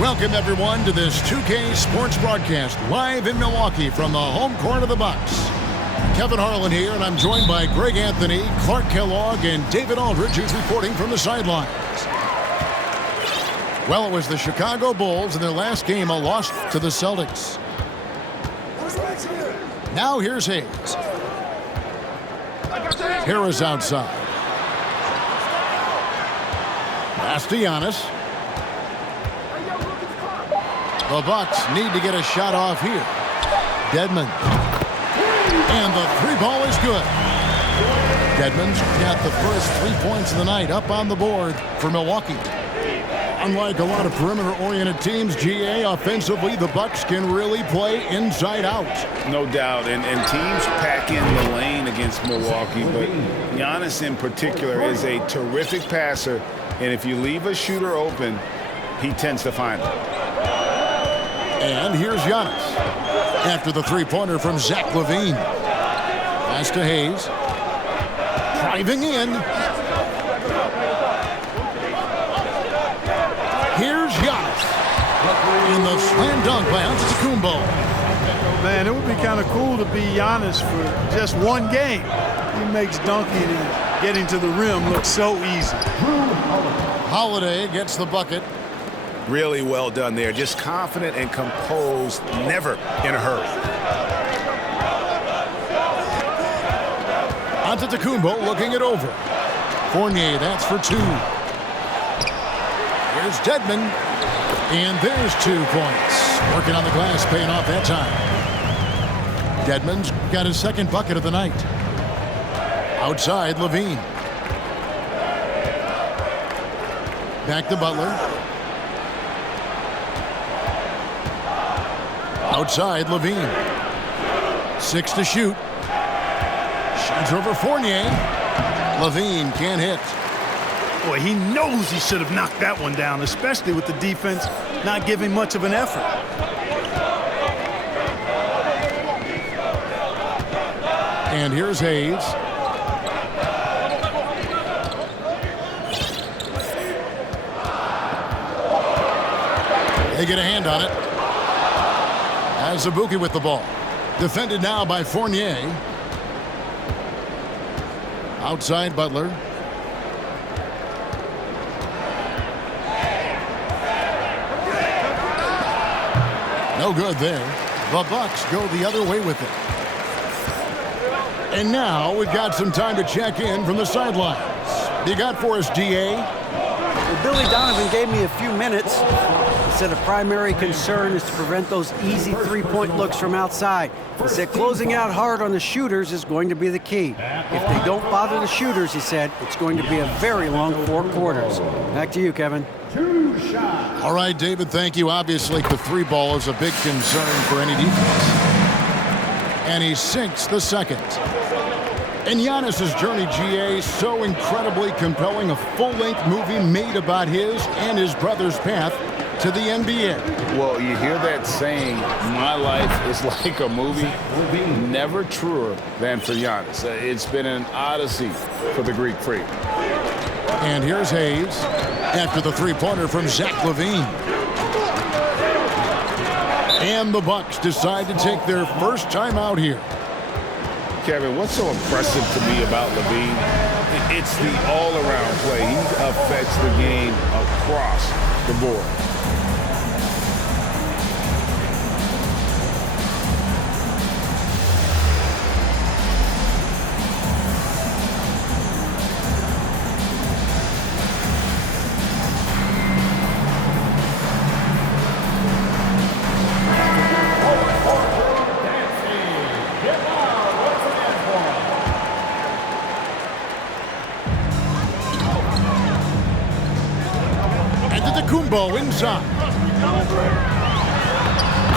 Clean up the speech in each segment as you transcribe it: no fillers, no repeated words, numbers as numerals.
Welcome, everyone, to this 2K Sports broadcast live in Milwaukee from the home court of the Bucks. Kevin Harlan here, and I'm joined by Greg Anthony, Clark Kellogg, and David Aldridge, who's reporting from the sidelines. Well, it was the Chicago Bulls in their last game, a loss to the Celtics. Now here's Hayes. Harris outside. Pass to Giannis. The Bucks need to get a shot off here. Dedmon. And the three ball is good. Dedmon's got the first 3 points of the night up on the board for Milwaukee. Unlike a lot of perimeter-oriented teams, GA, offensively, the Bucks can really play inside out. No doubt, and teams pack in the lane against Milwaukee, but Giannis in particular is a terrific passer, and if you leave a shooter open, he tends to find it. And here's Giannis. After the three-pointer from Zach LaVine. Pass to Hayes. Driving in. Here's Giannis. In the slam dunk by Antetokounmpo. Man, it would be kind of cool to be Giannis for just one game. He makes dunking and getting to the rim look so easy. Holiday gets the bucket. Really well done there. Just confident and composed, never in a hurry. Antetokounmpo looking it over. Fournier, that's for two. Here's Dedmon. And there's 2 points. Working on the glass, paying off that time. Dedmon's got his second bucket of the night. Outside, LaVine. Back to Butler. Outside, LaVine. 6 to shoot. Shoots over Fournier. LaVine can't hit. Boy, he knows he should have knocked that one down, especially with the defense not giving much of an effort. And here's Hayes. They get a hand on it. Azubuike with the ball. Defended now by Fournier. Outside Butler. No good there. The Bucks go the other way with it. And now we've got some time to check in from the sidelines. You got for us, GA? Well, Billy Donovan gave me a few minutes. He said a primary concern is to prevent those easy three-point looks from outside. He said closing out hard on the shooters is going to be the key. If they don't bother the shooters, he said, it's going to be a very long 4 quarters. Back to you, Kevin. All right, David, thank you. Obviously, the three ball is a big concern for any defense. And he sinks the second. And Giannis' journey, GA, so incredibly compelling. A full-length movie made about his and his brother's path to the NBA. Well, you hear that saying, my life is like a movie. Never truer than for Giannis. It's been an odyssey for the Greek freak. And here's Hayes after the three-pointer from Zach LaVine. And the Bucks decide to take their first time out here. Kevin, what's so impressive to me about LaVine? It's the all-around play. He affects the game across the board. Antetokounmpo inside.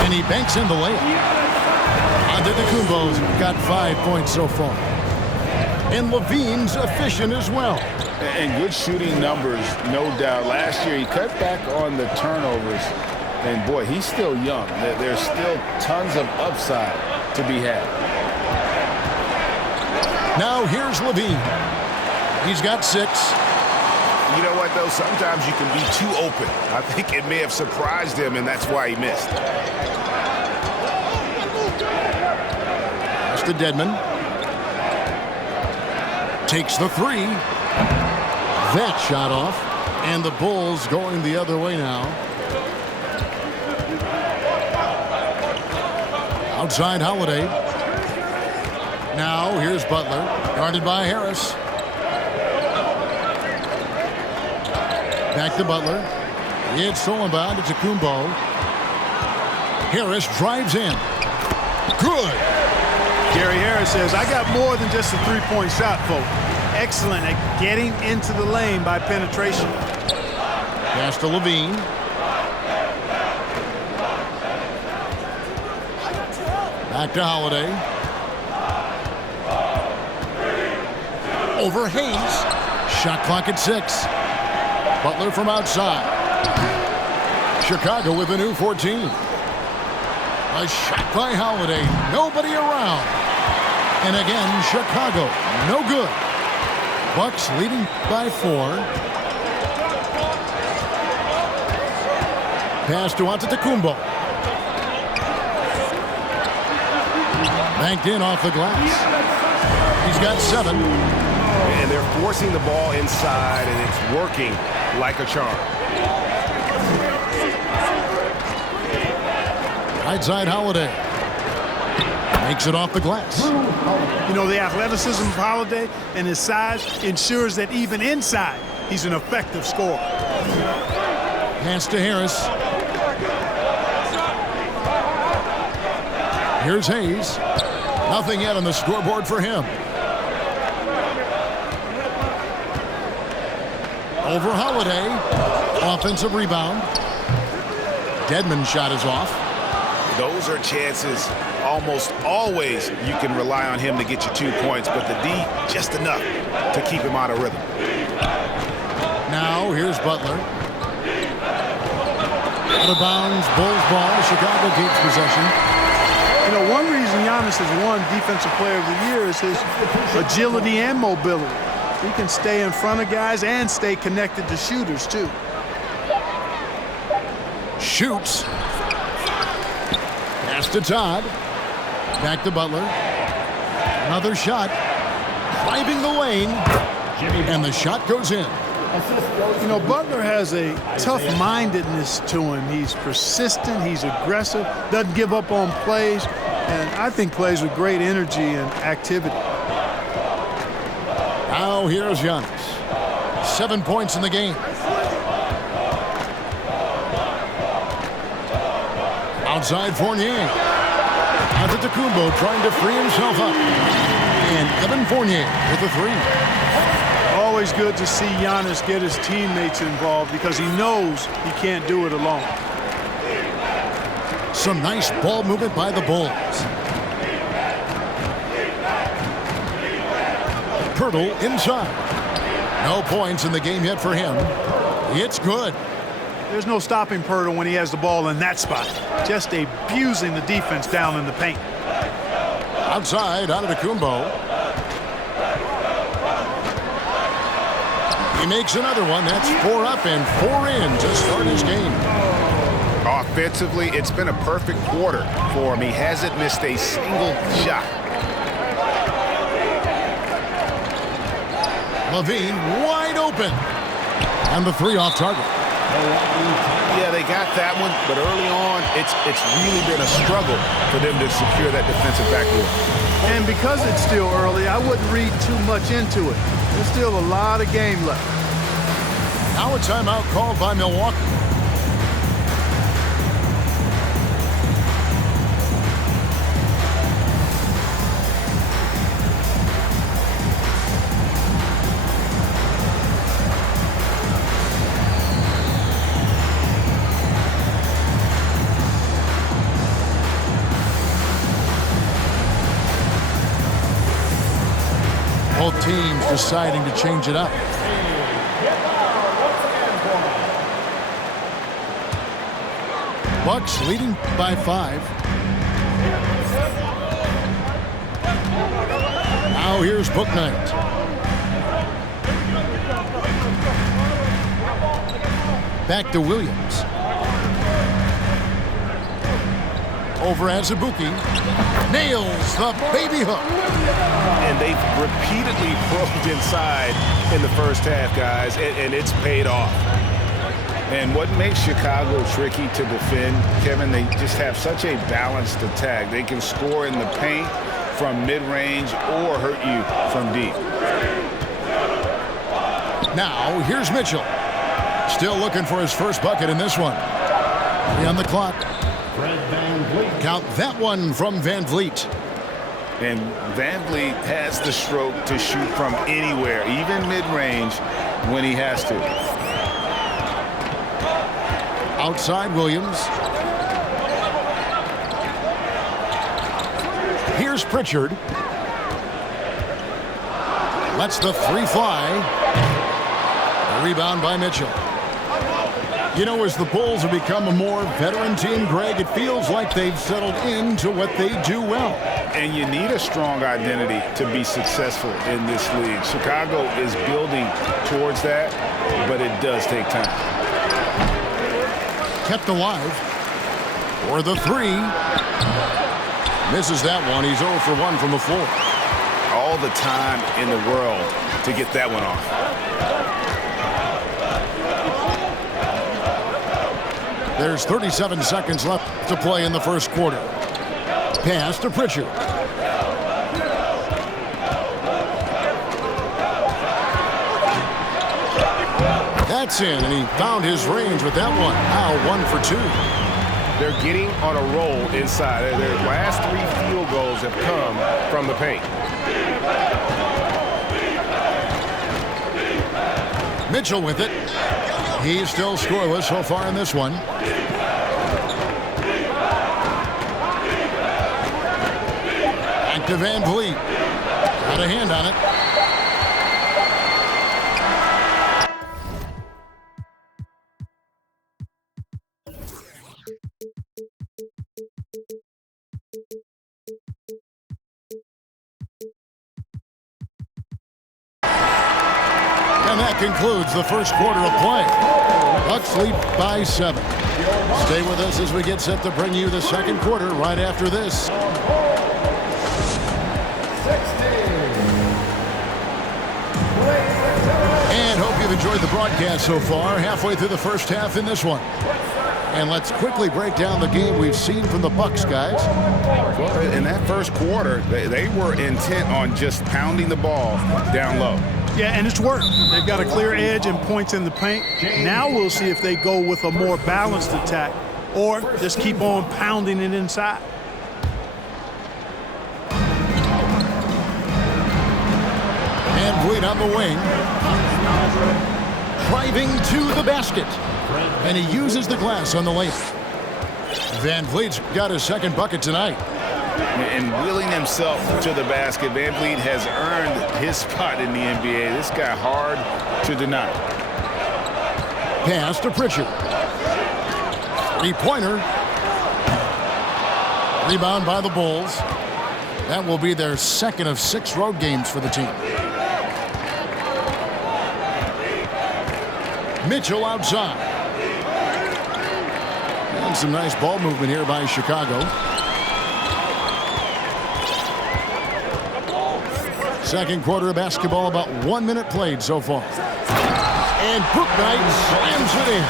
And he banks in the layup. Antetokounmpo's got 5 points so far. And LaVine's efficient as well. And good shooting numbers, no doubt. Last year, he cut back on the turnovers. And, boy, he's still young. There's still tons of upside to be had. Now here's LaVine. He's got 6. You know what, though? Sometimes you can be too open. I think it may have surprised him, and that's why he missed. Pass to Dedmon. Takes the three. That shot off. And the Bulls going the other way now. Outside Holiday. Now here's Butler. Guarded by Harris. Back to Butler. It's stolen by Antetokounmpo. Harris drives in. Good. Gary Harris says, I got more than just a three-point shot, folks. Excellent at getting into the lane by penetration. Pass to Levine. Back to Holiday. Over Hayes. Shot clock at 6. Butler from outside. Chicago with a new 14. A shot by Holiday. Nobody around. And again, Chicago. No good. Bucks leading by 4. Pass to Antetokounmpo. Banked in off the glass. He's got 7. And they're forcing the ball inside, and it's working like a charm. Right side Holiday. Makes it off the glass. You know, the athleticism of Holiday and his size ensures that even inside, he's an effective scorer. Pass to Harris. Here's Hayes. Nothing yet on the scoreboard for him. Over Holiday. Offensive rebound. Dedmon's shot is off. Those are chances almost always you can rely on him to get you 2 points, but the D just enough to keep him out of rhythm. Now here's Butler. Out of bounds, Bulls ball. Chicago keeps possession. You know, one reason Giannis has won Defensive Player of the Year is his agility and mobility. He can stay in front of guys and stay connected to shooters, too. Shoots. Pass to Todd. Back to Butler. Another shot. Driving the lane. And the shot goes in. You know, Butler has a tough-mindedness to him. He's persistent, he's aggressive, doesn't give up on plays, and I think plays with great energy and activity. Now here's Giannis. 7 points in the game. Outside Fournier. Antetokounmpo trying to free himself up. And Evan Fournier with the 3. Always good to see Giannis get his teammates involved because he knows he can't do it alone. Some nice ball movement by the Bulls. Pirtle inside. No points in the game yet for him. It's good. There's no stopping Pirtle when he has the ball in that spot. Just abusing the defense down in the paint. Outside, Antetokounmpo. He makes another one. That's 4 up and 4 in to start his game. Offensively, it's been a perfect quarter for him. He hasn't missed a single shot. Levine wide open. And the 3 off target. Yeah, they got that one, but early on, it's really been a struggle for them to secure that defensive backboard. And because it's still early, I wouldn't read too much into it. There's still a lot of game left. Now a timeout called by Milwaukee. Both teams deciding to change it up. Bucks leading by 5. Now here's Bouknight. Back to Williams. Over Azubuike. Nails the baby hook. And they've repeatedly probed inside in the first half, guys, and it's paid off. And what makes Chicago tricky to defend, Kevin, they just have such a balanced attack. They can score in the paint from mid-range or hurt you from deep. Now, here's Mitchell. Still looking for his first bucket in this one. 3 on the clock. Count that one from Van Vliet. And Van Vliet has the stroke to shoot from anywhere, even mid-range, when he has to. Outside Williams. Here's Pritchard. Lets the three fly. A rebound by Mitchell. You know, as the Bulls have become a more veteran team, Greg, it feels like they've settled into what they do well. And you need a strong identity to be successful in this league. Chicago is building towards that, but it does take time. Kept alive for the three. Misses that one. He's 0 for 1 from the floor. All the time in the world to get that one off. There's 37 seconds left to play in the first quarter. Pass to Pritchard. That's in, and he found his range with that one. Now 1 for 2. They're getting on a roll inside. Their last 3 field goals have come from the paint. Mitchell with it. He's still scoreless so far in this one. Back to Van Vliet. Got a hand on it. And that concludes the first quarter of play. Bucks lead by 7. Stay with us as we get set to bring you the second quarter right after this. And hope you've enjoyed the broadcast so far. Halfway through the first half in this one. And let's quickly break down the game we've seen from the Bucks, guys. Well, in that first quarter, they were intent on just pounding the ball down low. Yeah, and it's worked. They've got a clear edge and points in the paint. Now we'll see if they go with a more balanced attack or just keep on pounding it inside. Van Vliet on the wing. Driving to the basket. And he uses the glass on the layup. Van Vliet's got his second bucket tonight. And willing himself to the basket, Van Vliet has earned his spot in the NBA. This guy hard to deny. Pass to Pritchard. Three-pointer. Rebound by the Bulls. That will be their second of 6 road games for the team. Mitchell outside. And some nice ball movement here by Chicago. Second quarter of basketball, about 1 minute played so far. And Bouknight slams it in.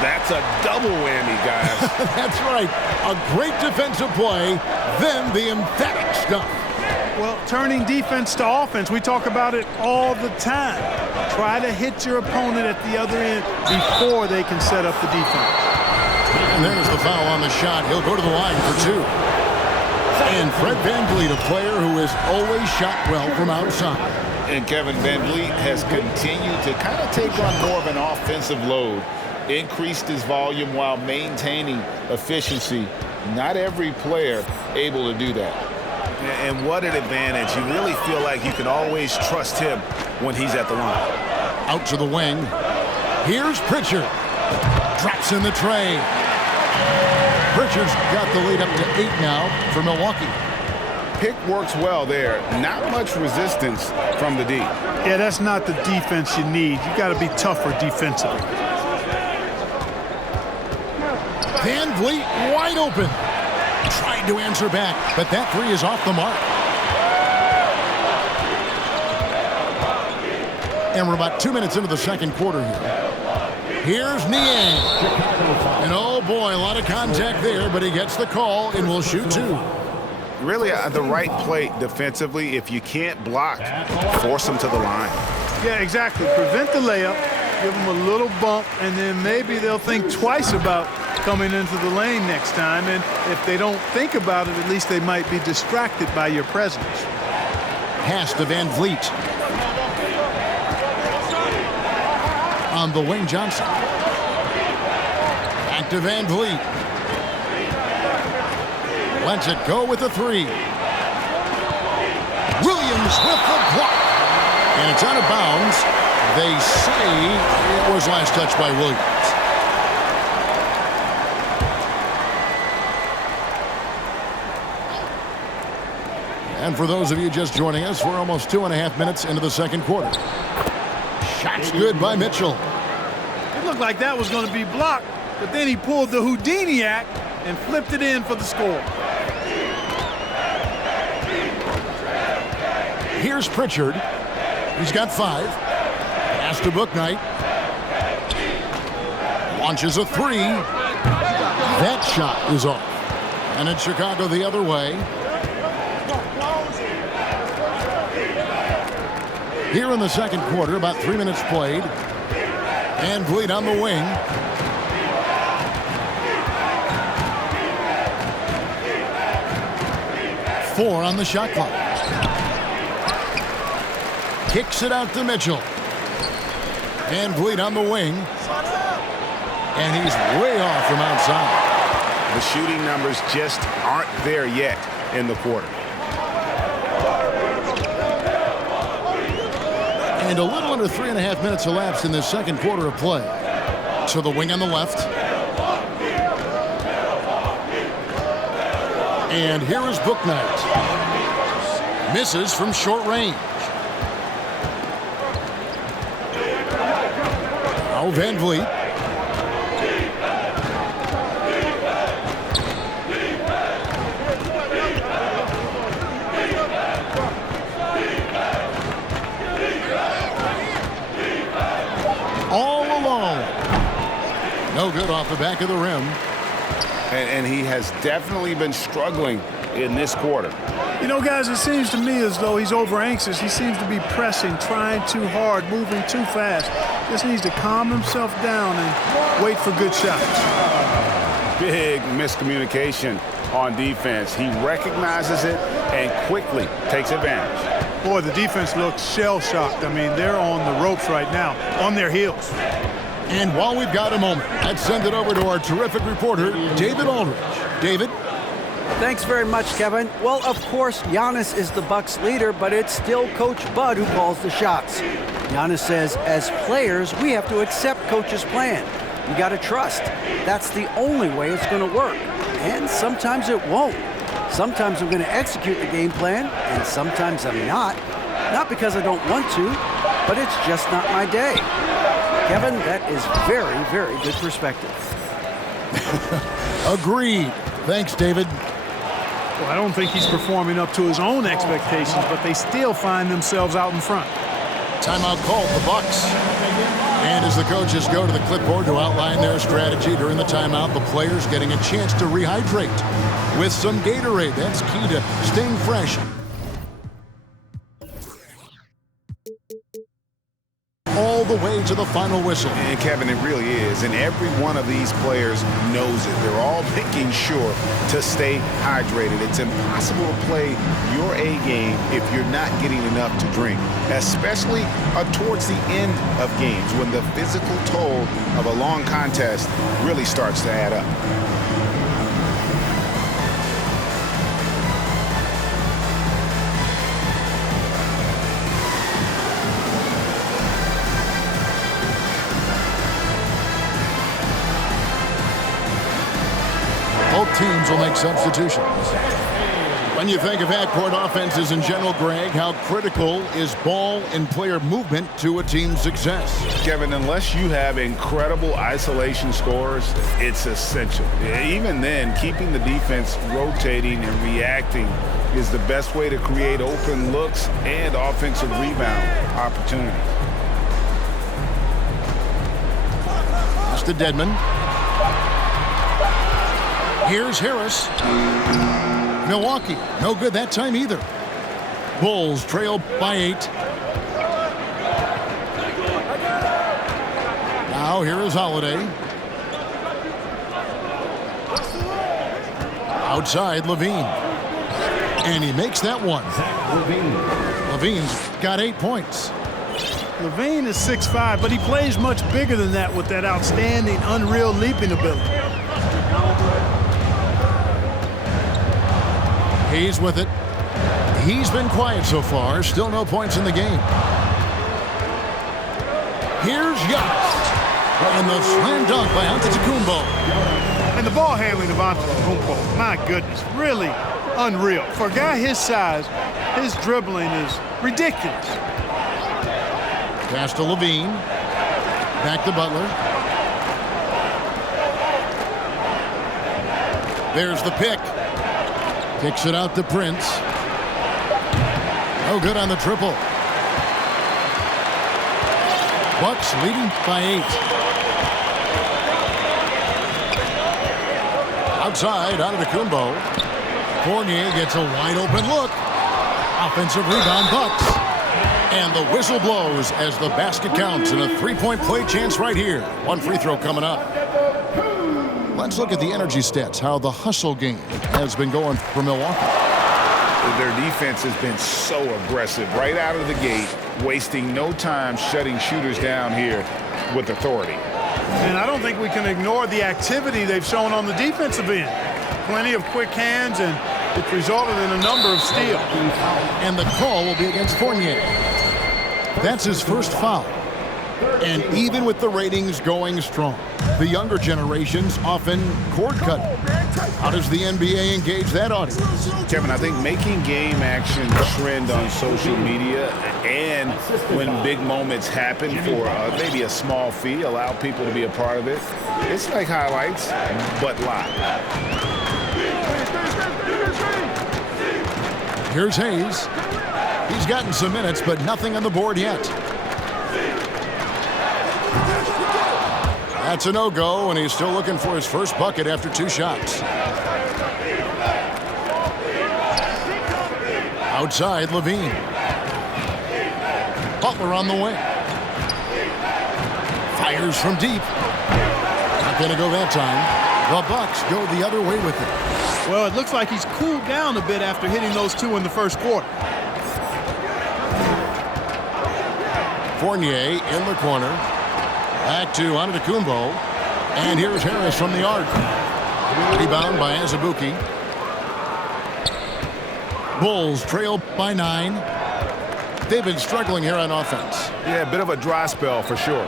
That's a double whammy, guys. That's right. A great defensive play, then the emphatic stuff. Well, turning defense to offense, we talk about it all the time. Try to hit your opponent at the other end before they can set up the defense. And there's the foul on the shot. He'll go to the line for 2. And Fred VanVleet, a player who has always shot well from outside. And Kevin Van Vliet has continued to kind of take on more of an offensive load, increased his volume while maintaining efficiency. Not every player able to do that. And what an advantage. You really feel like you can always trust him when he's at the line. Out to the wing. Here's Pritchard. Drops in the tray. Pritchard's got the lead up to 8 now for Milwaukee. Pick works well there. Not much resistance from the D. Yeah, that's not the defense you need. You got to be tougher defensively. Van Vliet wide open. Tried to answer back, but that three is off the mark. And we're about 2 minutes into the second quarter here. Here's Niang. And oh boy, a lot of contact there, but he gets the call and will shoot two. Really the right play defensively. If you can't block, force them to the line. Yeah, exactly. Prevent the layup, give them a little bump, and then maybe they'll think twice about coming into the lane next time. And if they don't think about it, at least they might be distracted by your presence. Pass to Van Vliet. On the wing, Johnson. Back to Van Vliet. Lets it go with the three. Williams with the block. And it's out of bounds. They say it was last touched by Williams. And for those of you just joining us, we're almost 2.5 minutes into the second quarter. Shot's good by Mitchell. It looked like that was going to be blocked, but then he pulled the Houdini act and flipped it in for the score. Here's Pritchard. He's got 5. Pass to Bouknight. Launches a three. That shot is off. And it's Chicago the other way. Here in the second quarter, about 3 minutes played. Van Vliet on the wing. Four on the shot clock. Kicks it out to Mitchell. Van Vliet on the wing. And he's way off from outside. The shooting numbers just aren't there yet in the quarter. And a little under 3.5 minutes elapsed in this second quarter of play. To the wing on the left. And here is Bouknight. Misses from short range. Now Van Vliet. All alone. No good off the back of the rim. And he has definitely been struggling in this quarter. You know, guys, it seems to me as though he's over anxious. He seems to be pressing, trying too hard, moving too fast. Just needs to calm himself down and wait for good shots. Big miscommunication on defense. He recognizes it and quickly takes advantage. Boy, the defense looks shell-shocked. I mean, they're on the ropes right now, on their heels. And while we've got a moment, let's send it over to our terrific reporter, David Aldridge. David? Thanks very much, Kevin. Well, of course, Giannis is the Bucks leader, but it's still Coach Bud who calls the shots. Giannis says, as players, we have to accept Coach's plan. You got to trust. That's the only way it's going to work. And sometimes it won't. Sometimes I'm going to execute the game plan, and sometimes I'm not. Not because I don't want to, but it's just not my day. Kevin, that is very, very good perspective. Agreed. Thanks, David. Well, I don't think he's performing up to his own expectations, but they still find themselves out in front. Timeout called the Bucks. And as the coaches go to the clipboard to outline their strategy during the timeout, the players getting a chance to rehydrate with some Gatorade. That's key to staying fresh. All the way to the final whistle. And Kevin, it really is. And every one of these players knows it. They're all making sure to stay hydrated. It's impossible to play your A game if you're not getting enough to drink, especially towards the end of games when the physical toll of a long contest really starts to add up. Both teams will make substitutions. When you think of half-court offenses in general, Greg, how critical is ball and player movement to a team's success? Kevin, unless you have incredible isolation scores, it's essential. Even then, keeping the defense rotating and reacting is the best way to create open looks and offensive rebound opportunities. Pass to Dedmon. Here's Harris. Milwaukee, no good that time either. Bulls trail by 8. Now here is Holiday. Outside, Levine. And he makes that one. Levine's got 8 points. Levine is 6'5", but he plays much bigger than that with that outstanding, unreal leaping ability. He's with it. He's been quiet so far. Still no points in the game. Here's Giannis. And the slam dunk by Antetokounmpo. And the ball handling of Antetokounmpo, my goodness, really unreal. For a guy his size, his dribbling is ridiculous. Pass to Levine. Back to Butler. There's the pick. Kicks it out to Prince. No good on the triple. Bucks leading by 8. Outside, Antetokounmpo. Fournier gets a wide open look. Offensive rebound, Bucks. And the whistle blows as the basket counts and a 3-point play chance right here. One free throw coming up. Let's look at the energy stats, how the hustle game has been going for Milwaukee. Their defense has been so aggressive right out of the gate, wasting no time shutting shooters down here with authority. And I don't think we can ignore the activity they've shown on the defensive end. Plenty of quick hands, and it's resulted in a number of steals. And the call will be against Fournier. That's his first foul. And even with the ratings going strong, the younger generations often cord cut. How does the NBA engage that audience? Kevin, I think making game action trend on social media and when big moments happen for maybe a small fee, allow people to be a part of it. It's like highlights, but live. Here's Hayes. He's gotten some minutes, but nothing on the board yet. That's a no-go, and he's still looking for his first bucket after 2 shots. Outside, Levine. Butler on the wing. Fires from deep. Not going to go that time. The Bucks go the other way with it. Well, it looks like he's cooled down a bit after hitting those 2 in the first quarter. Fournier in the corner. Back to Antetokounmpo. And here's Harris from the arc. Rebound by Azubuike. Bulls trail by 9. They've been struggling here on offense. Yeah, a bit of a dry spell for sure.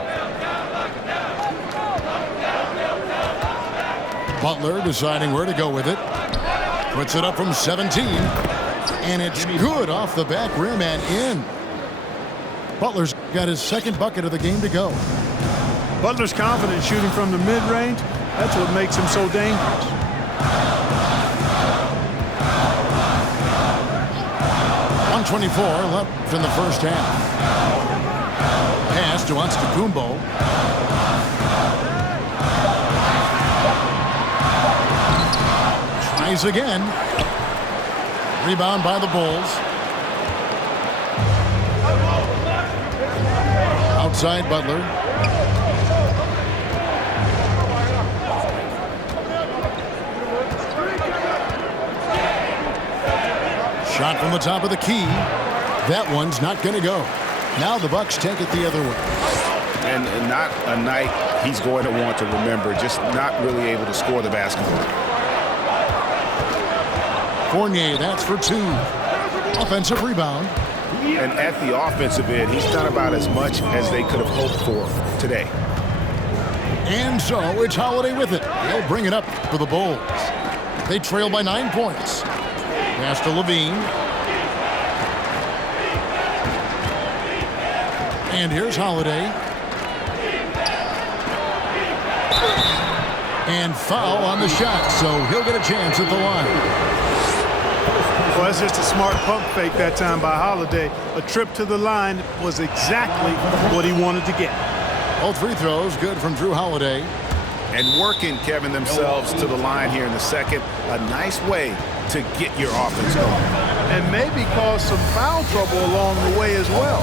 Butler deciding where to go with it. Puts it up from 17. And it's good off the back rim and in. Butler's got his second bucket of the game to go. Butler's confident shooting from the mid-range. That's what makes him so dangerous. .124 left in the first half. Pass to Antetokounmpo. Tries again. Rebound by the Bulls. Outside Butler. Shot from the top of the key. That one's not going to go. Now the Bucks take it the other way. And not a night he's going to want to remember, just not really able to score the basketball. Fournier, that's for 2. Offensive rebound. And at the offensive end, he's done about as much as they could have hoped for today. And so it's Holiday with it. They'll bring it up for the Bulls. They trail by 9 points. Pass to Levine. And here's Holiday. And foul on the shot, so he'll get a chance at the line. Well, that's just a smart pump fake that time by Holiday. A trip to the line was exactly what he wanted to get. All free throws good from Drew Holiday. And working, Kevin, themselves to the line here in the second. A nice way to get your offense going. And maybe cause some foul trouble along the way as well.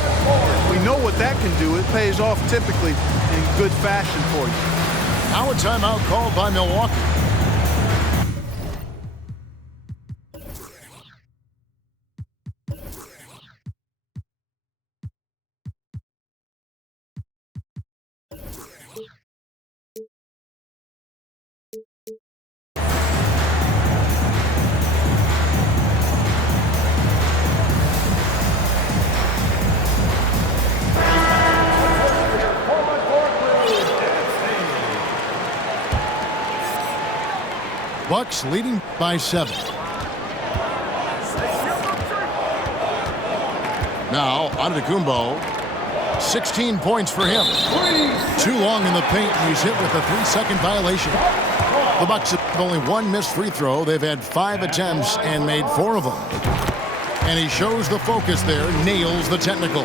We know what that can do. It pays off typically in good fashion for you. Now a timeout called by Milwaukee. Bucks leading by 7. Now, Antetokounmpo. 16 points for him. Too long in the paint, and he's hit with a 3-second violation. The Bucks have only one missed free throw. They've had 5 attempts and made 4 of them. And he shows the focus there, nails the technical.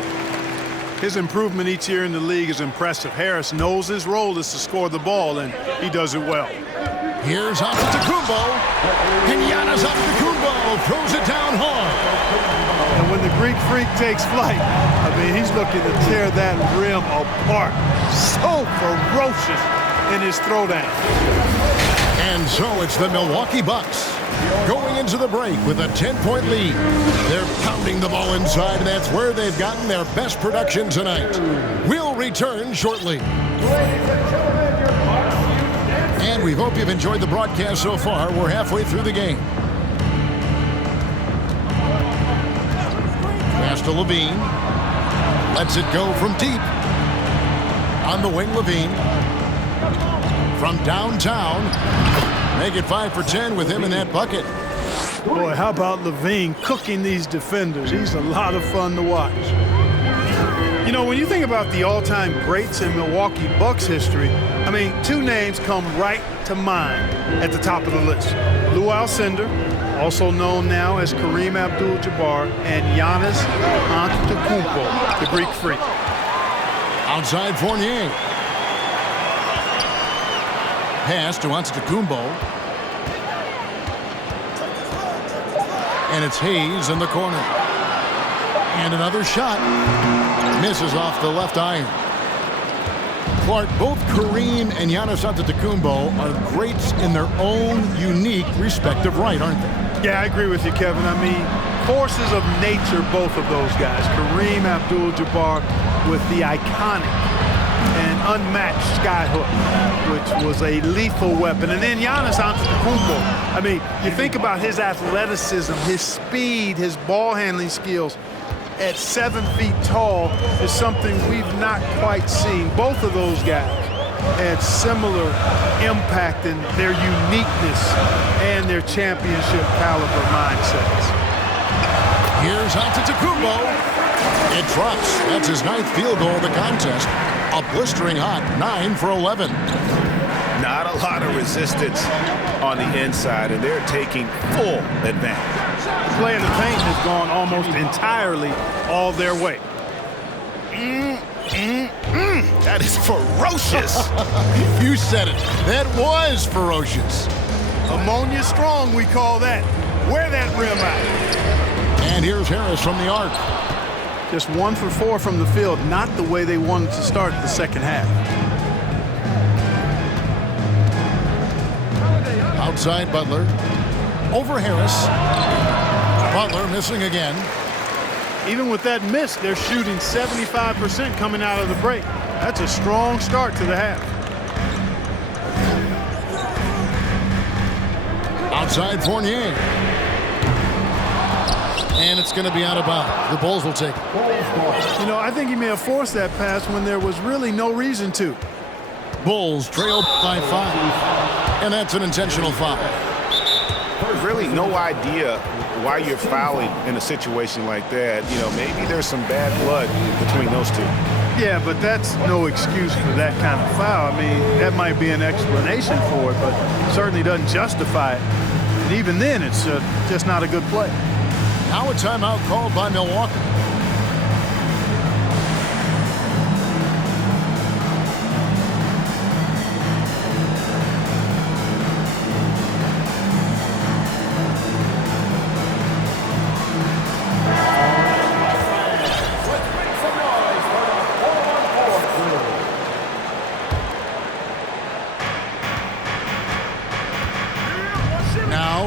His improvement each year in the league is impressive. Harris knows his role is to score the ball, and he does it well. Here's Antetokounmpo, and Giannis Antetokounmpo throws it down hard. And when the Greek Freak takes flight, I mean, he's looking to tear that rim apart. So ferocious in his throwdown. And so it's the Milwaukee Bucks going into the break with a 10-point lead. They're pounding the ball inside, and that's where they've gotten their best production tonight. We'll return shortly. And we hope you've enjoyed the broadcast so far. We're halfway through the game. Pass to Levine. Lets it go from deep. On the wing, Levine. From downtown. Make it 5 for 10 with him in that bucket. Boy, how about Levine cooking these defenders? He's a lot of fun to watch. You know, when you think about the all-time greats in Milwaukee Bucks history, I mean, 2 names come right to mind at the top of the list. Lou Alcindor, also known now as Kareem Abdul-Jabbar, and Giannis Antetokounmpo, the Greek Freak. Outside Fournier. Pass to Antetokounmpo. And it's Hayes in the corner. And another shot. Misses off the left iron. Clark, both Kareem and Giannis Antetokounmpo are greats in their own unique respective right, aren't they? Yeah, I agree with you, Kevin. I mean, forces of nature, both of those guys. Kareem Abdul-Jabbar with the iconic and unmatched skyhook, which was a lethal weapon. And then Giannis Antetokounmpo. I mean, you think about his athleticism, his speed, his ball handling skills. At 7 feet tall is something we've not quite seen. Both of those guys had similar impact in their uniqueness and their championship caliber mindsets. Here's Antetokounmpo. It drops. That's his 9th field goal of the contest. A blistering hot 9 for 11. Not a lot of resistance on the inside, and they're taking full advantage. The play in the paint has gone almost entirely all their way. That is ferocious. You said it. That was ferocious. Ammonia strong, we call that. Wear that rim out. And here's Harris from the arc. Just 1 for 4 from the field, not the way they wanted to start the second half. Outside Butler. Over Harris. Butler missing again. Even with that miss, they're shooting 75% coming out of the break. That's a strong start to the half. Outside Fournier. And it's going to be out of bounds. The Bulls will take it. You know, I think he may have forced that pass when there was really no reason to. Bulls trailed by 5. And that's an intentional foul. There's really no idea why you're fouling in a situation like that. You know, maybe there's some bad blood between those two. Yeah, but that's no excuse for that kind of foul. I mean, that might be an explanation for it, but certainly doesn't justify it. And even then, it's just not a good play. Now a timeout called by Milwaukee.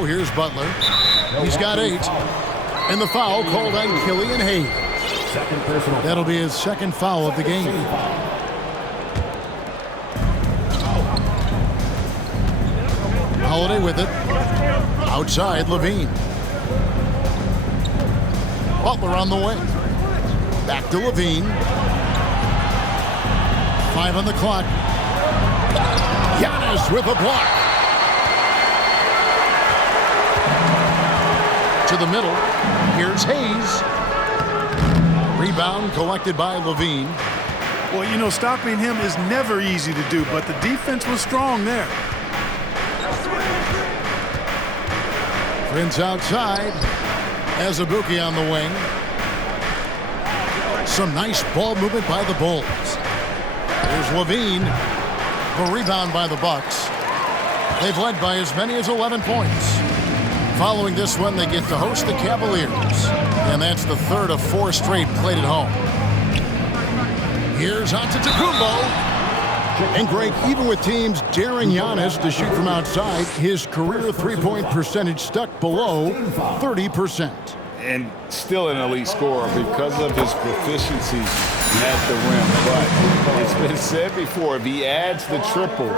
Here's Butler. He's got 8. And the foul called on Killian Hayes. That'll be his second foul of the game. Holiday with it. Outside, Levine. Butler on the wing. Back to Levine. 5 on the clock. Giannis with a block. To the middle. Here's Hayes. Rebound collected by Levine. Well, you know, stopping him is never easy to do, but the defense was strong there. Prince outside. Azubuike on the wing. Some nice ball movement by the Bulls. Here's Levine. The rebound by the Bucks. They've led by as many as 11 points. Following this one, they get to host the Cavaliers. And that's the third of 4 straight played at home. Here's Antetokounmpo. And Greg, even with teams daring Giannis to shoot from outside, his career three-point percentage stuck below 30%. And still an elite scorer because of his proficiency at the rim. But it's been said before, if he adds the triple,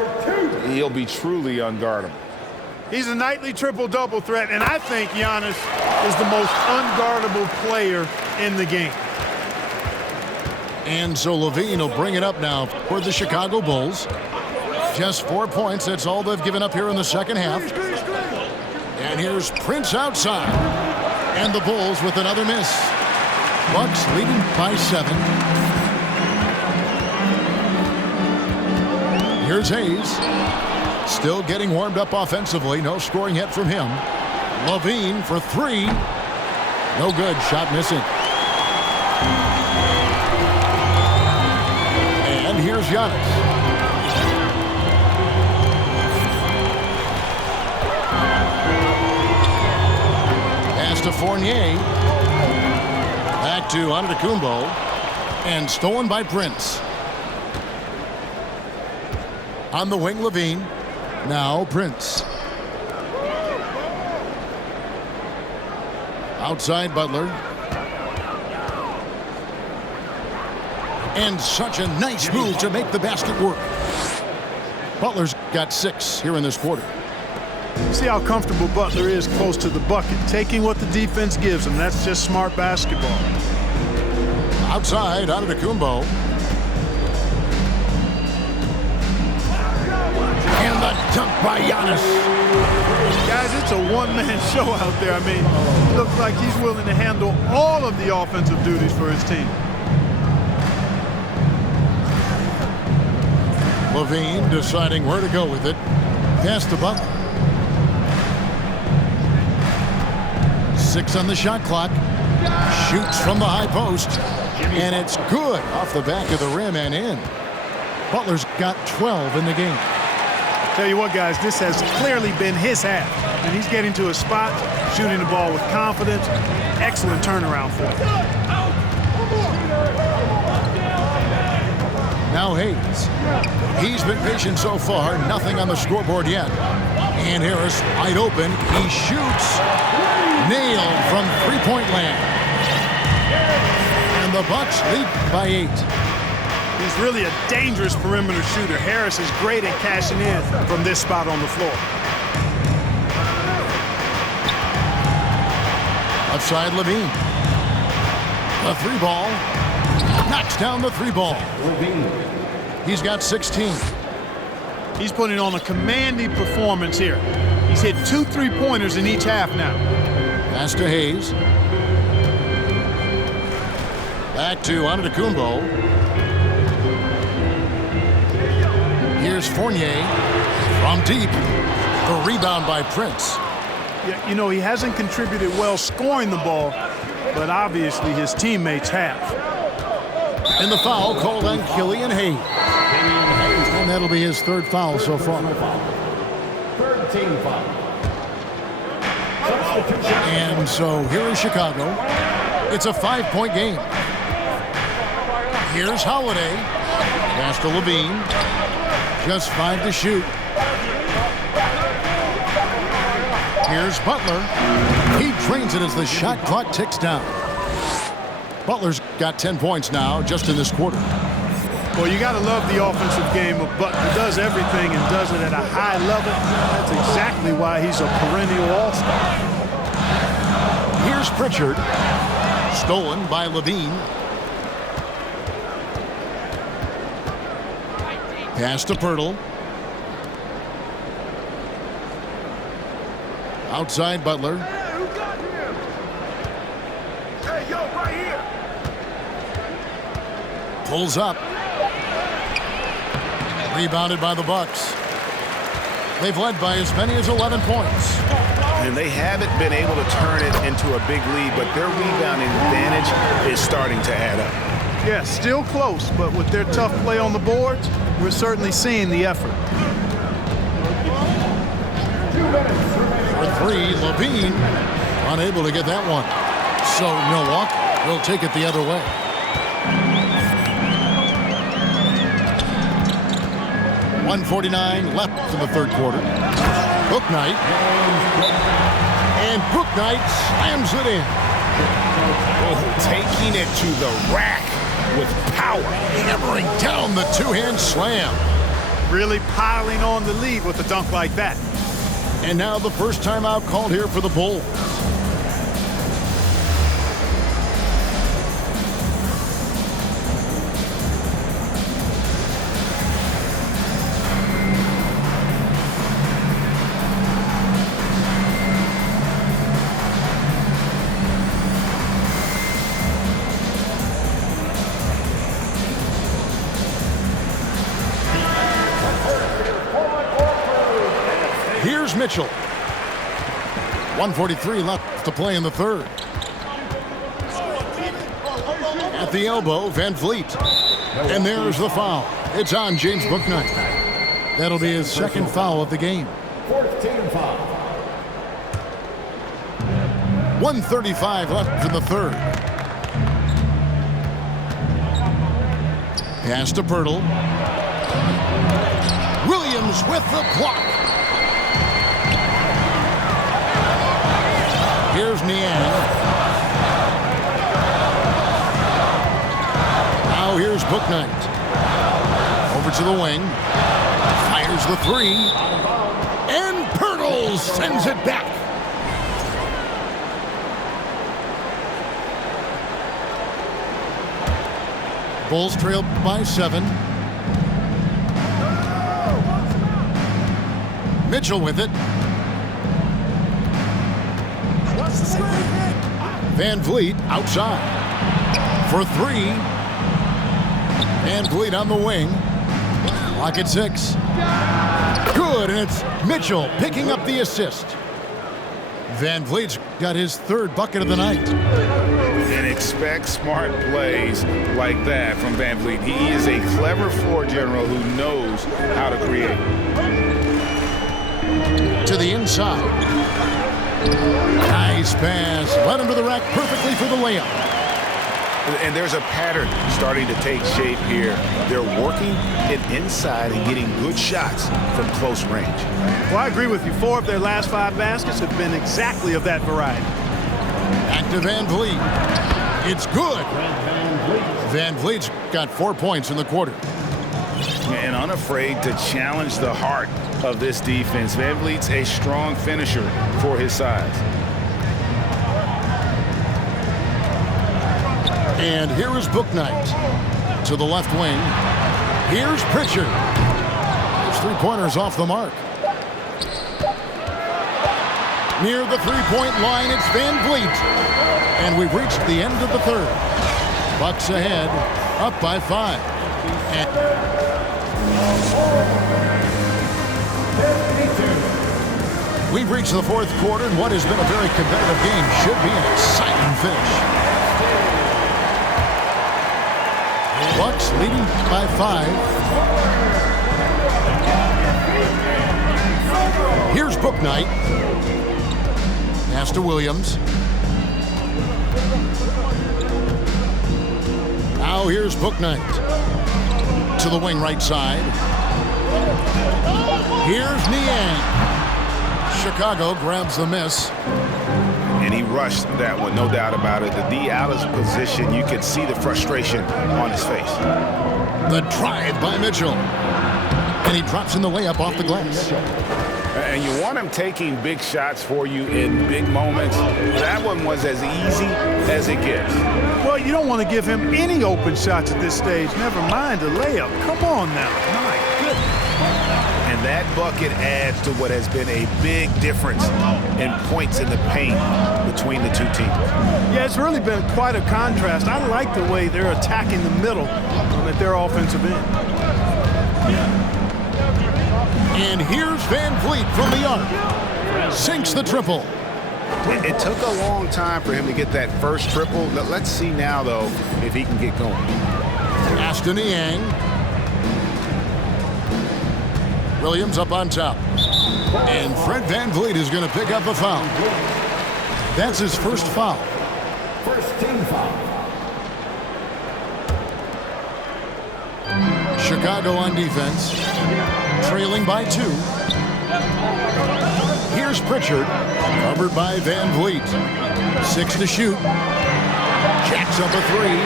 he'll be truly unguardable. He's a nightly triple-double threat, and I think Giannis is the most unguardable player in the game. And so Levine will bring it up now for the Chicago Bulls. Just 4 points. That's all they've given up here in the second half. And here's Prince outside. And the Bulls with another miss. Bucks leading by 7. Here's Hayes. Still getting warmed up offensively. No scoring yet from him. Levine for 3. No good. Shot missing. And here's Giannis. Pass to Fournier. Back to Antetokounmpo. And stolen by Prince. On the wing, Levine. Now Prince. Outside Butler. And such a nice move to make the basket work. Butler's got 6 here in this quarter. See how comfortable Butler is close to the bucket, taking what the defense gives him. That's just smart basketball. Outside, Antetokounmpo. And the dunk by Giannis. Guys, it's a one-man show out there. I mean, it looks like he's willing to handle all of the offensive duties for his team. Levine deciding where to go with it. Pass to Butler. 6 on the shot clock. Shoots from the high post. And it's good off the back of the rim and in. Butler's got 12 in the game. Tell you what, guys, this has clearly been his half. And he's getting to a spot, shooting the ball with confidence. Excellent turnaround for him. Now Hayes. He's been patient so far. Nothing on the scoreboard yet. And Harris wide open. He shoots. Nailed from three-point land. And the Bucks lead by 8. He's really a dangerous perimeter shooter. Harris is great at cashing in from this spot on the floor. Outside Levine. The 3-ball. Knocks down the 3-ball. He's got 16. He's putting on a commanding performance here. He's hit 2 3-pointers in each half now. Pass to Hayes. Back to Antetokounmpo. Here's Fournier from deep. The rebound by Prince. Yeah, you know, he hasn't contributed well scoring the ball, but obviously his teammates have. And the foul called on Killian Hayes. And that'll be his third foul so far. Third team foul. And so here is Chicago. It's a 5-point game. Here's Holiday. Pass to Levine. Just 5 to shoot. Here's Butler. He drains it as the shot clock ticks down. Butler's got 10 points now just in this quarter. Well, you got to love the offensive game of Butler. He does everything and does it at a high level. That's exactly why he's a perennial all-star. Here's Pritchard. Stolen by Levine. Pass to Pirtle. Outside Butler. Hey, yo, right here. Pulls up. Rebounded by the Bucks. They've led by as many as 11 points. And they haven't been able to turn it into a big lead, but their rebounding advantage is starting to add up. Yeah, still close, but with their tough play on the boards, we're certainly seeing the effort. For three, Levine unable to get that one. So Milwaukee will take it the other way. .149 left in the third quarter. Bouknight. And Bouknight slams it in. Oh, taking it to the rack with power. Hammering down the two-hand slam. Really piling on the lead with a dunk like that. And now the first timeout called here for the Bulls. Here's Mitchell. 1:43 left to play in the third. At the elbow, Van Vliet. And there's the foul. It's on James Bouknight. That'll be his second foul of the game. Fourth team foul. 1:35 left in the third. Pass to Pirtle. Williams with the block. Here's Niang. Now here's Bouknight. Over to the wing. Fires the three. And Pirtle sends it back. Bulls trail by 7. Mitchell with it. Van Vliet outside for three. Van Vliet on the wing. Clock at 6. Good, and it's Mitchell picking up the assist. Van Vliet's got his third bucket of the night. And expect smart plays like that from Van Vliet. He is a clever floor general who knows how to create. To the inside. Nice pass. Led him to the rack perfectly for the layup. And there's a pattern starting to take shape here. They're working it inside and getting good shots from close range. Well, I agree with you. 4 of their last 5 baskets have been exactly of that variety. Back to Van Vliet. It's good. Van Vliet's got 4 points in the quarter. And unafraid to challenge the heart of this defense. Van Vliet's a strong finisher for his size. And here is Bouknight to the left wing. Here's Pritchard. His 3-pointers off the mark. Near the three-point line, it's Van Vliet. And we've reached the end of the third. Bucks ahead, up by 5. We've reached the fourth quarter, and what has been a very competitive game should be an exciting finish. Bucks leading by 5. Here's Bouknight. Pass to Williams. Now here's Bouknight. To the wing right side. Here's Niang. Chicago grabs the miss. And he rushed that one, no doubt about it. The D out of position, you could see the frustration on his face. The drive by Mitchell. And he drops in the layup off the glass. And you want him taking big shots for you in big moments. That one was as easy as it gets. Well, you don't want to give him any open shots at this stage. Never mind a layup. Come on now. My goodness. And that bucket adds to what has been a big difference in points in the paint between the two teams. Yeah, it's really been quite a contrast. I like the way they're attacking the middle at their offensive end. And here's Van Vliet from the arc. Sinks the triple. It took a long time for him to get that first triple. Let's see now, though, if he can get going. Pass to Niang. Williams up on top. And Fred Van Vliet is going to pick up a foul. That's his first foul. First team foul. Chicago on defense. Trailing by 2. Here's Pritchard. Covered by Van Vliet. 6 to shoot. Jacks up a 3.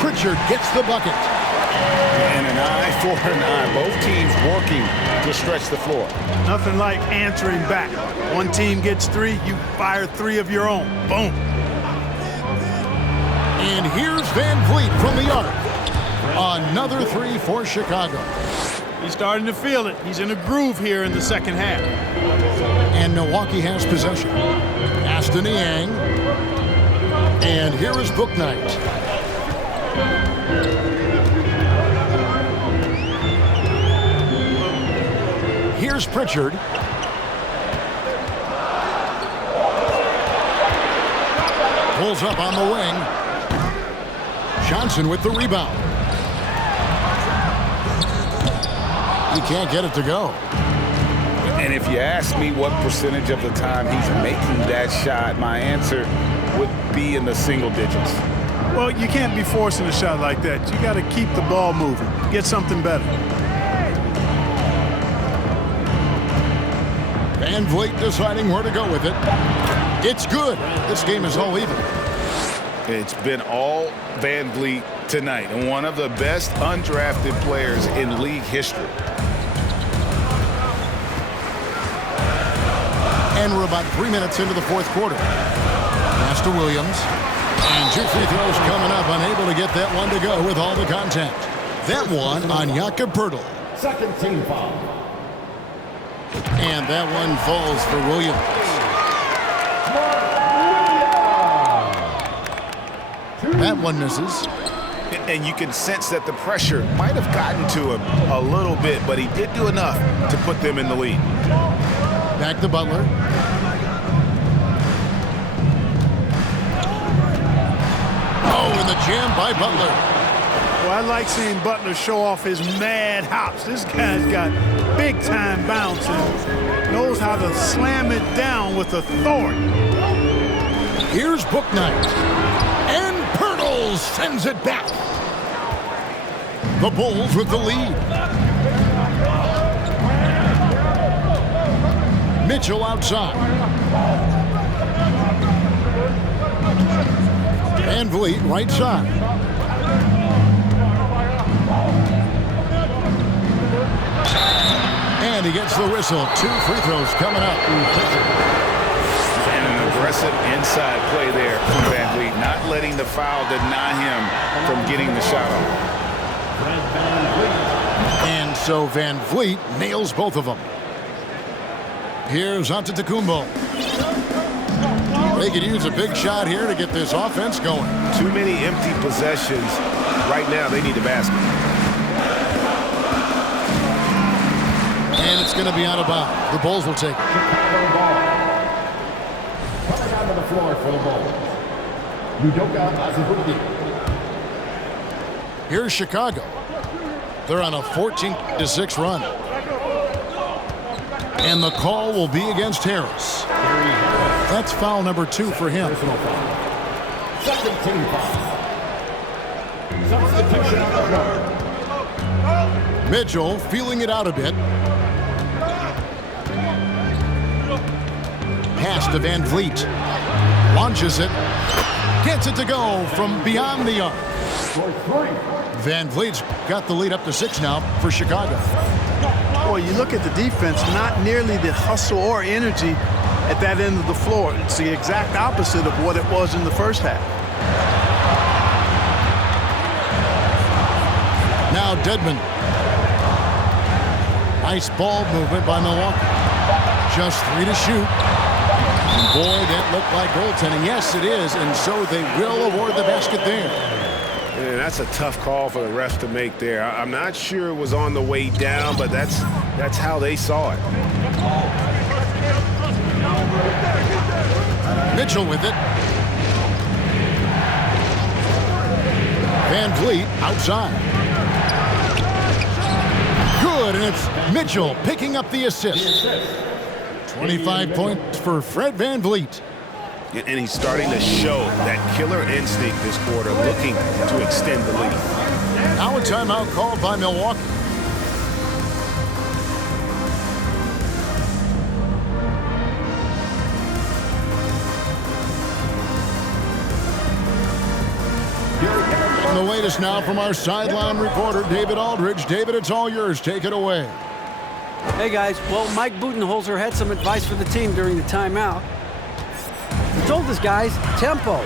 Pritchard gets the bucket. And an eye for an eye. Both teams working to stretch the floor. Nothing like answering back. One team gets 3, you fire 3 of your own. Boom. And here's Van Vliet from the arc. Another 3 for Chicago. He's starting to feel it. He's in a groove here in the second half. And Milwaukee has possession. Pass to Niang. And here is Bouknight. Here's Pritchard. Pulls up on the wing. Johnson with the rebound. He can't get it to go. And if you ask me what percentage of the time he's making that shot, my answer would be in the single digits. Well, you can't be forcing a shot like that. You got to keep the ball moving. Get something better. Van Vliet deciding where to go with it. It's good. This game is all even. It's been all Van Vliet tonight, and one of the best undrafted players in league history. And we're about 3 minutes into the fourth quarter. Pass to Williams. And 2 free throws coming up, unable to get that one to go with all the contact. That one on Jakob Poeltl. Second team foul. And that one falls for Williams. That one misses. And you can sense that the pressure might have gotten to him a little bit, but he did do enough to put them in the lead. Back to Butler. Oh, and the jam by Butler. Well, I like seeing Butler show off his mad hops. This guy's got big-time bounce and knows how to slam it down with authority. Here's Bouknight. And Poeltl sends it back. The Bulls with the lead. Mitchell outside. Van Vliet right side. And he gets the whistle. 2 free throws coming up. And an aggressive inside play there from Van Vliet, not letting the foul deny him from getting the shot off. And so Van Vliet nails both of them. Here's Antetokounmpo. They could use a big shot here to get this offense going. Too many empty possessions. Right now, they need a basket. And it's going to be out of bounds. The Bulls will take it. Chicago ball. Coming onto the floor for the Bulls. Udoka Azubuike. Here's Chicago. They're on a 14-6 run. And the call will be against Harris. That's foul number 2 for him. Personal foul. Second team foul. Substitution on the floor. Mitchell feeling it out a bit. Pass to Van Vliet. Launches it. Gets it to go from beyond the arc. Van Vliet's got the lead up to 6 now for Chicago. Boy, you look at the defense, not nearly the hustle or energy at that end of the floor. It's the exact opposite of what it was in the first half. Now Dedmon. Nice ball movement by Milwaukee. Just 3 to shoot. And boy, that looked like goaltending. Yes, it is, and so they will award the basket there. And that's a tough call for the ref to make there. I'm not sure it was on the way down, but that's how they saw it. Mitchell with it. Van Vliet outside. Good, and it's Mitchell picking up the assist. 25 points for Fred Van Vliet. And he's starting to show that killer instinct this quarter, looking to extend the lead. Now a timeout called by Milwaukee. And the latest now from our sideline reporter, David Aldridge. David, it's all yours. Take it away. Hey, guys. Well, Mike Budenholzer had some advice for the team during the timeout. He told us, guys, tempo,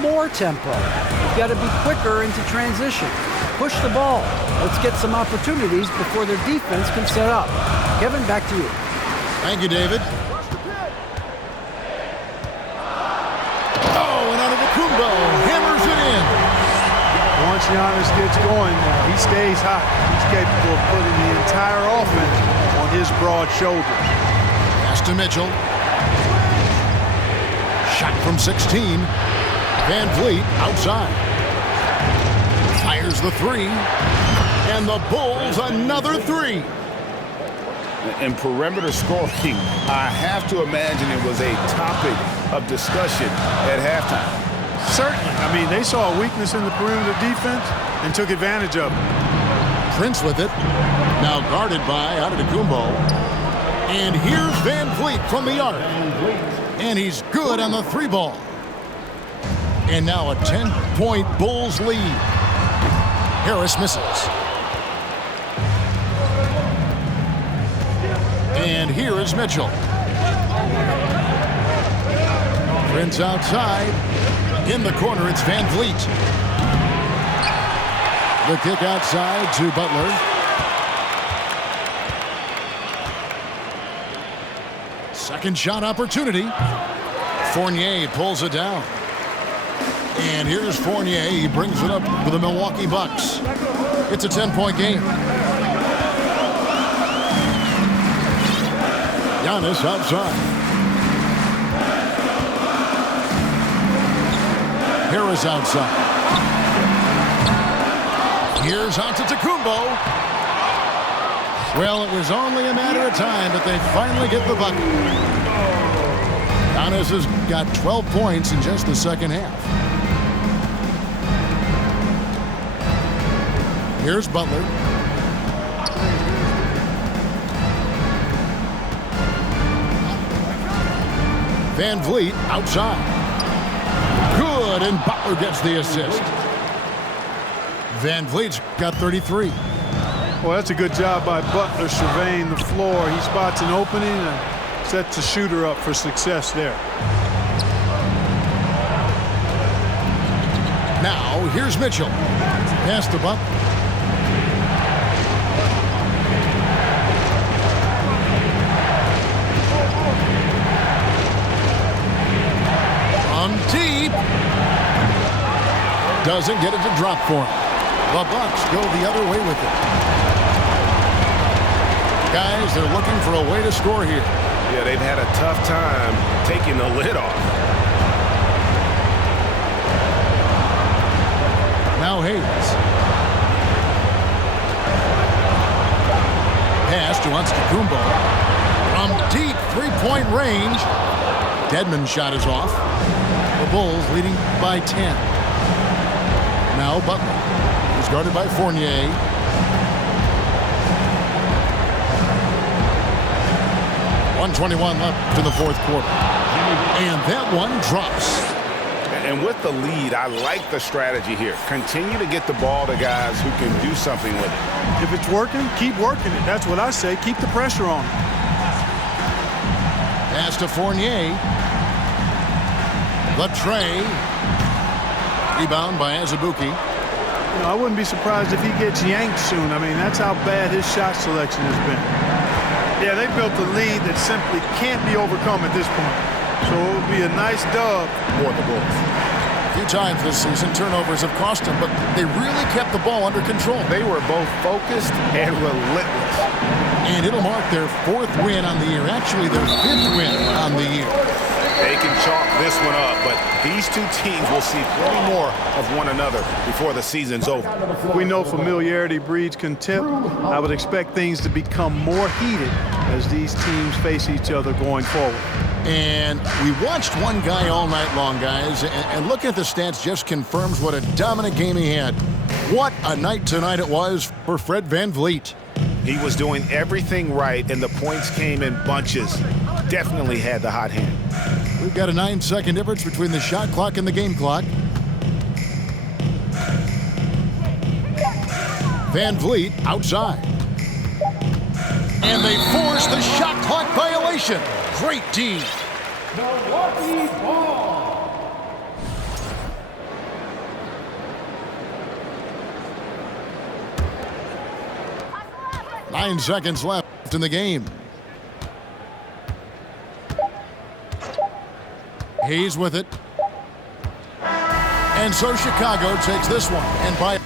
more tempo. You've got to be quicker into transition. Push the ball. Let's get some opportunities before their defense can set up. Kevin, back to you. Thank you, David. Oh, and Antetokounmpo hammers it in. Once Giannis gets going, he stays hot. He's capable of putting the entire offense on his broad shoulders. Pass to Mitchell. Shot from 16. Van Vliet outside. Fires the 3. And the Bulls another 3. And perimeter scoring, I have to imagine it was a topic of discussion at halftime. Certainly. I mean, they saw a weakness in the perimeter defense and took advantage of it. Prince with it. Now guarded by Antetokounmpo. And here's Van Vliet from the arc. And he's good on the 3 ball. And now a 10-point Bulls lead. Harris misses. And here is Mitchell. Prince outside. In the corner, it's Van Vliet. The kick outside to Butler. Second shot opportunity. Fournier pulls it down. And here's Fournier. He brings it up for the Milwaukee Bucks. It's a 10-point game. Giannis outside. Harris outside. Here's Antetokounmpo. Well, it was only a matter of time, but they finally get the bucket. Giannis has got 12 points in just the second half. Here's Butler. Van Vliet outside. Good, and Butler gets the assist. Van Vliet's got 33. Well, that's a good job by Butler surveying the floor. He spots an opening and sets the shooter up for success there. Now, here's Mitchell. Pass to Butler. Doesn't get it to drop for him. The Bucks go the other way with it. Guys, they're looking for a way to score here. Yeah, they've had a tough time taking the lid off. Now Hayes. Pass to Antetokounmpo. From deep three-point range. Dedmon's shot is off. The Bulls leading by 10. Now Butler. He's guarded by Fournier. .121 left in the fourth quarter. And that one drops. And with the lead, I like the strategy here. Continue to get the ball to guys who can do something with it. If it's working, keep working it. That's what I say. Keep the pressure on. Pass to Fournier. The tray. Rebound by Azubuike. You know, I wouldn't be surprised if he gets yanked soon. I mean, that's how bad his shot selection has been. Yeah, they built a lead that simply can't be overcome at this point. So it would be a nice dub for the Bulls. A few times this season, turnovers have cost them, but they really kept the ball under control. They were both focused and relentless. And it'll mark their 4th win on the year. Actually, their 5th win on the year. They can chalk this one up, but these two teams will see plenty more of one another before the season's over. We know familiarity breeds contempt. I would expect things to become more heated as these teams face each other going forward. And we watched one guy all night long, guys, and looking at the stats just confirms what a dominant game he had. What a night tonight it was for Fred VanVleet. He was doing everything right, and the points came in bunches. Definitely had the hot hand. We've got a 9-second difference between the shot clock and the game clock. VanVleet outside. And they force the shot clock violation. Great D. Milwaukee ball. 9 seconds left in the game. Hayes with it. And so Chicago takes this one. And by